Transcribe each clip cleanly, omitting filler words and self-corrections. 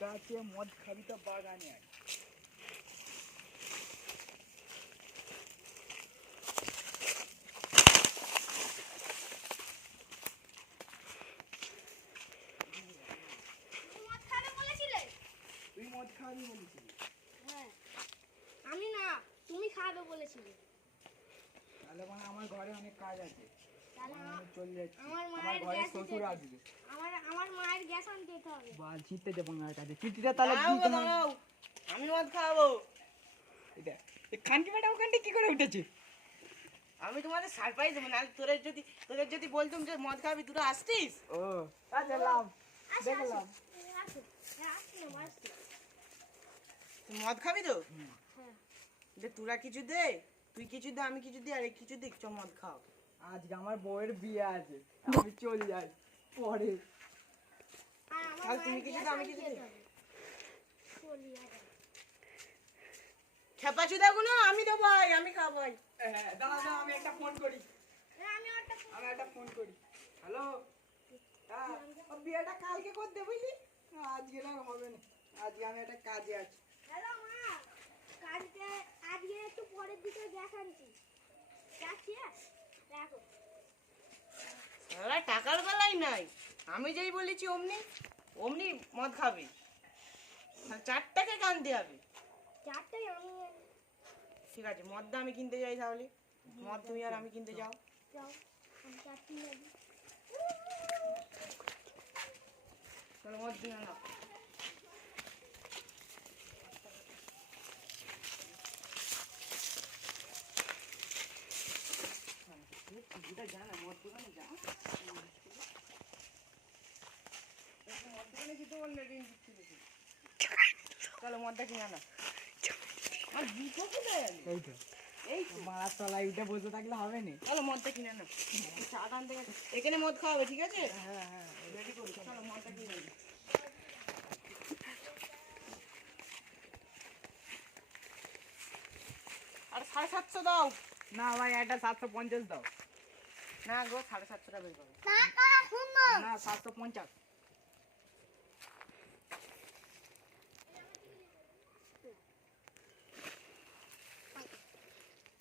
গাছে মদ খাবি তো বাগানে আয়। তুই মদ খাবি বলেছিলি? হ্যাঁ, আমি না, তুমি খাবে বলেছিলে। তাহলে মানে আমার ঘরে অনেক কাজ আছে, আমি চলে যাচ্ছি। আমার আমার মায়ের ঘরে গ্যাস শ্বশুর আসবে। আমার মায়ের গ্যাস আনতে যেতে হবে। বাল ছিটতে যাবো আমার কাছে, চিঠিটা তাহলে আমি মদ খাওয়াবো। খানকি বেটা ওখানটা কি করে উঠেছে? আমি তোমাদের সারপ্রাইজ দেবো, না তোদের যদি বলতাম যে মদ খাবি তোরা আসতিস। ও আচ্ছা লাভ আসো, দেখলাম। আসো, হ্যাঁ, আসো না, আসো। তুই মদ খাবি তো? হ্যাঁ। যে তোরা কিছু দে, তুই কিছু দে, আমি কিছু দিই, আর এই কিছু দিক, চ মদ খাও। আজকে আমার বউয়ের বিয়ে আছে, আমি চলে যাই পরে। আর আমার তাহলে তুমি মায়ের কিছু গ্যাস দাও, আমি আনতে কিছু যেতে দিই। হবে। চলি আয়। খেপা চুদা গুলো আমি দেবো, আমি খাবো। হ্যাঁ দাঁড়া দাঁড়া, আমি একটা ফোন করি। হ্যাঁ, আমি একটা ফোন করি। হ্যালো, হ্যাঁ বিয়েটা কালকে করতে বুঝলি? আজকে না হবে না, আজকে আমি একটা কাজে আছি। হ্যালো মা, আজকে একটু পরের দিকে গ্যাস আনছি। যাচ্ছি, হ্যাঁ? দেখো। সারা টাকার বেলায় নাই, আমি যেই বলেছি অমনি অমনি মদ খাবি। 4 টাকা কানতে হবে। 4টায় আমি ঠিক আছে, মদটা আমি কিনতে যাই তাহলে। মদ তুমি আর আমি কিনতে যাও। যাও, আমি 4টি যাবি। তাহলে মদ কিনে নাও। জানা মদ দোকানে যা, মদ দোকানে যেতে বললে ঋণ দিচ্ছি দেখি। চলো মদটা কিনে আনো। আর দিতো কোথায় আমি? এই তো এই তো। মারার তলায় উঠে বসে থাকলে হবে না। চলো মদটা কিনে আনো। চাটা আনতে গেছে, এখানে মদ খাওয়াবে, ঠিক আছে? হ্যাঁ হ্যাঁ রেডি করো, চলো মদটা কিনে আনো। আর 750 দাও। না ভাই, একটা 750 দাও। না গো, 750 বের করো। টাকা শুনো। না 750।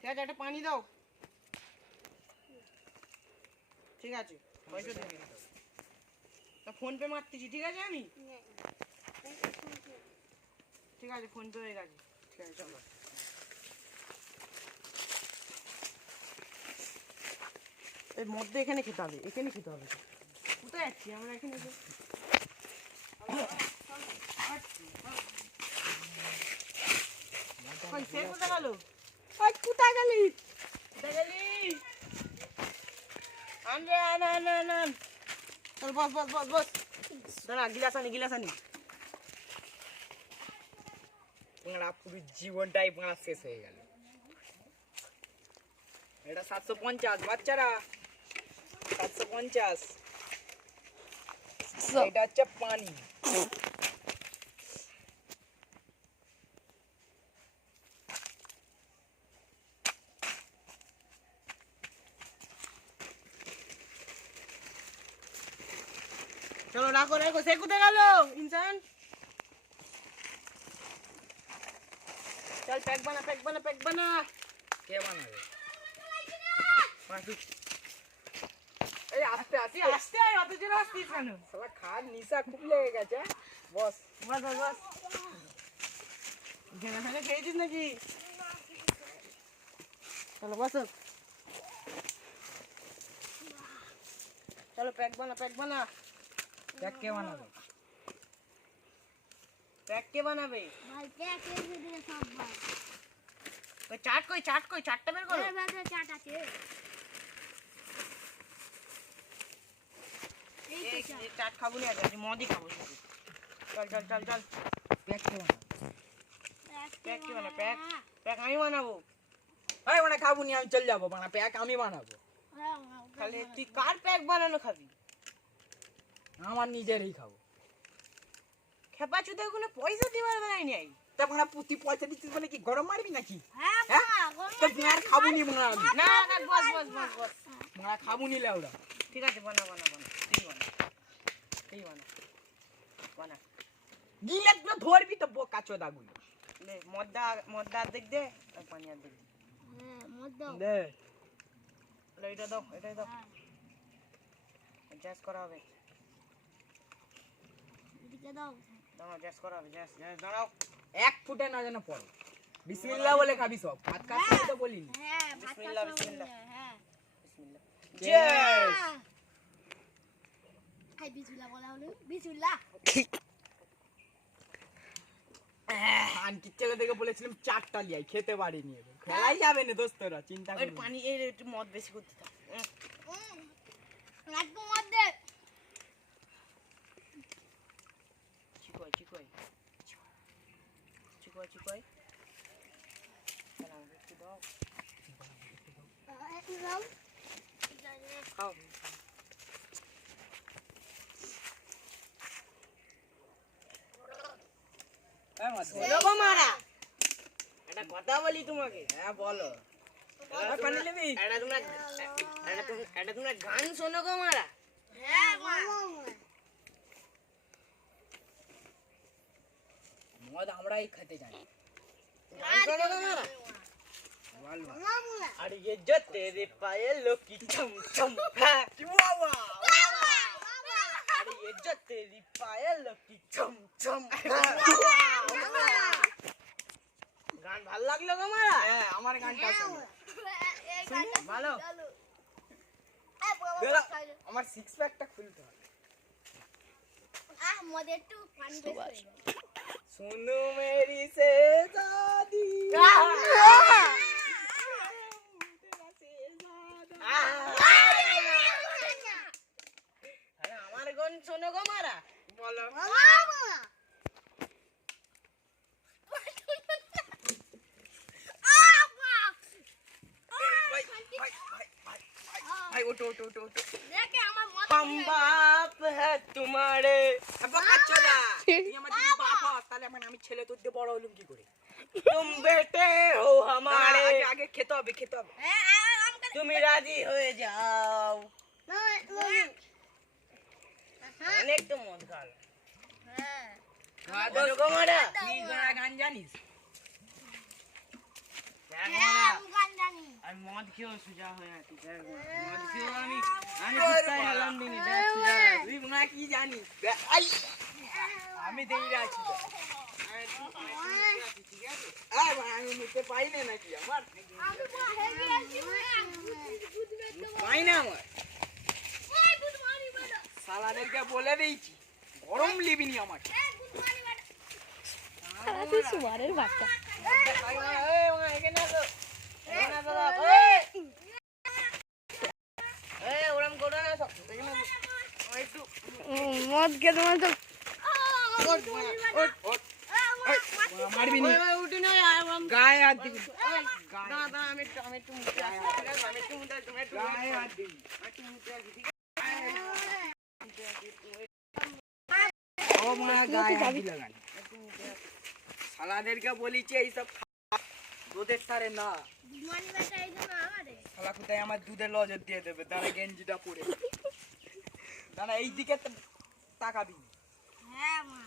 ঠিক আছে, একটা পানি দাও। ঠিক আছে, পয়সা দিয়ে দিও। তা ফোন পে মারতেছি, ঠিক আছে আমি? ঠিক আছে, ফোন পে হয়ে গেছে। ঠিক আছে, চলো। এর মধ্যে এখানে খেতে হবে, এখানে খেতে হবে। কোথায় যাচ্ছি আমরা? এখানে এসে সে কোথায় গেল? কোথায় গেলি? কোথায় গেলি? আনবে, আন। চল, বস। দাঁড়া, গিলাস আনি। পুরো জীবনটাই শেষ হয়ে গেল। এটা 750 বাচ্চারা, 750। এটা হচ্ছে পানি। চলো, রাখো। সে কোথায় গেল ইনসান? চল, প্যাক বানা। কে বানাবে? মাসি, এই আস্তে আস্তে আয়, অত জোরে আসতিস কেন? শালা খার নিশা খুব লেগে গেছে। বস বস। এখানে খেয়েছিস নাকি? চলো বসো। চলো, প্যাক বানা। দেখ কে বানাবে। প্যাক কে বানাবে? ভাই প্যাক এসে দিলে সব ভাই। ওই চাট কই, চাটটা বের করো। এর মধ্যে চাট আছে। এই তো চাট। এই চাট খাবো না, আজ মদই খাবো শুধু। চল। প্যাক কে বানাবে? প্যাক কি বানা? প্যাক আমি বানাবো। এই মানে খাবো নি, আমি চল যাবো। মানে প্যাক আমি বানাবো। তাহলে তুই কার প্যাক বানানো খাবি? আমার নিজেরই খাবো। খেপা চুদা কোনো পয়সা দিবার বেলায় নেই। তারপর তুই পয়সা দিচ্ছিস মানে কি গরম মারবি নাকি? হ্যাঁ হ্যাঁ? বাবা, তো আর খাবো নি মারা আমি। না, বস। মারা খাবো নি লেউড়া। ঠিক আছে, বানা। তুই বানা। গিলে তো ধরবি তো বোকা চোদাগুলো। দে মদটা অর্ধেক দে আর পানি অর্ধেক দে। হ্যাঁ মদ দাও। দে এটা দাও এটাই দাও। জ্যাস করা হবে। এদিকে দাও। দাঁড়াও জ্যাস করা হবে জ্যাস দাঁড়াও। এক ফুটে না যেন পড়ে। বিসমিল্লাহ বলে খাবি সব। ভাত খাচ্ছিস তো বলিনি। হ্যাঁ ভাত বিসমিল্লাহ, খাওয়া বিসমিল্লাহ। হ্যাঁ বিসমিল্লাহ। Cheers! হাই বিসমিল্লাহ বলা হলো বিসমিল্লাহ। আন্টির ছেলে থেকে বলেছিলাম 4টা লিয়াই খেতে পারিনি এখন। খেলাই যাবে না দোস্তরা চিন্তা ওই করিস না। পানি এর একটু মদ বেশি করতে থাক। একটু মদ দে। চিকয় চিকয় চিকয় চিকয় একটু দাও একটু দাও। খাও। হ্যাঁ মাছ। শোনো গো মারা, একটা কথা বলি তোমাকে। হ্যাঁ বলো। এটা পানি নিবি? তোমরা গান শোনো গো মারা। হ্যাঁ মা। মদ আমরাই খেতে জানি। গান শোনো গো মারা। বল বল। আর ये जो तेरे पायलों की चम चम है वावा और ये जो तेरी पायलों की चम चम है গান ভালো লাগলো গো মারা। হ্যাঁ আমার গানটা শোনো। ভালো। দাঁড়া, আমার সিক্স প্যাকটা খুলতে হবে। মদে একটু পানি বেশি হয়ে গেল। सुनो मेरी शहजादी আরে আমার গান শোনো গো মারা। বলো। ভাই ওটো ওটো ওটো ওটো। দেখে আমার মদ हम बाप है तुम्हारे বাচ্চাদা তুই আমার যদি বাপ হস তাহলে আমি ছেলে তোর দিয়ে বড় হলুম কি করে? तुम बेटे हो हमारे আগে আগে খেতে হবে খেতে হবে। তুমি রাজি হয়ে যাও। অনেক তো মদ খাল খাওয়া গো মারা। তুই গান গান জানিস? আমি মদ খেয়েও সুজা হয়ে আছি মদ খেয়েও আমি কুত্তায় হেলাম দিনি দেখ সুজা হয়ে আছি। তুই মনে হয় কি জানিস? আই আমি দেই আছি তো। ঠিক আছে আয় ভাই আমি নিতে পাই না নাকি আমার? পাই না আমার। শালাদেরকে বলে দিয়েছি গরম লিবিনি আমার। সুমারের বাচ্চা। মদ খেতে মদ মারবি নি গায়ে হাত দিবি গায়ে হাত দিবি। ও মা গায়ে হাত দিলে গান। শালাদেরকে বলিছে এইসব দুধের তারে না। শালা কোথায় আমার দুধের নজর দিয়ে দেবে দাঁড়া গেঞ্জিটা পরে দাঁড়া এই দিকে তাকাবি হ্যাঁ মা।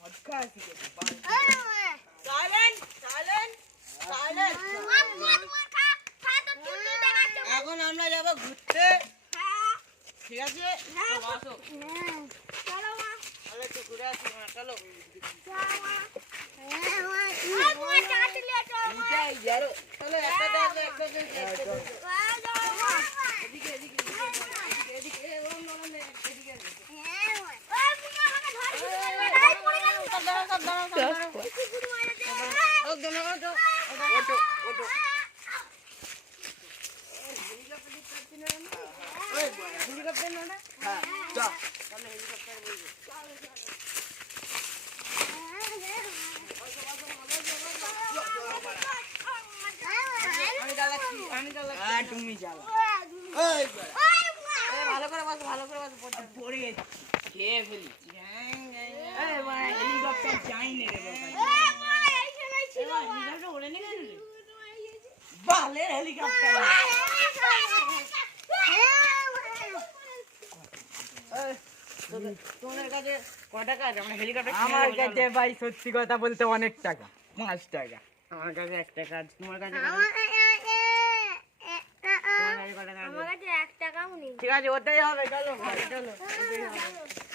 মদ খাওয়াছি এখন আমরা যাবো ঘুরতে, ঠিক আছে? চলো আসো, তাহলে একটু ঘুরে আসি। চলো চলো একটা দেখো একটা দেখো এদিকে এদিকে এদিকে এদিকে ওরম নরম এদিকে হেলিকপ্টার না না হ্যাঁ যা তাহলে হেলিকপ্টার বলবো। আমি চালাচ্ছি আমি চালাচ্ছি। তুমি জ্বালা ভালো করে বসো ভালো করে বসো পড়তে পড়ে খেয়ে ফেলি গ্যাং গ্যাং হেলিকপ্টার যাই না রে বাবা হেলিকপ্টার উড়ে নিয়ে গেল বালের হেলিকপ্টার তোমাদের কাছে কত টাকা আছে আমরা হেলিকপ্টার আমার কাছে ভাই সত্যি কথা বলতে অনেক টাকা 5 টাকা আমার কাছে 1 টাকা আছে তোমার কাছে কত টাকা আছে? আমার কাছে 1 টাকাও নেই। ঠিক আছে ওটাই হবে চলো ভাই চলো ওটাই হবে।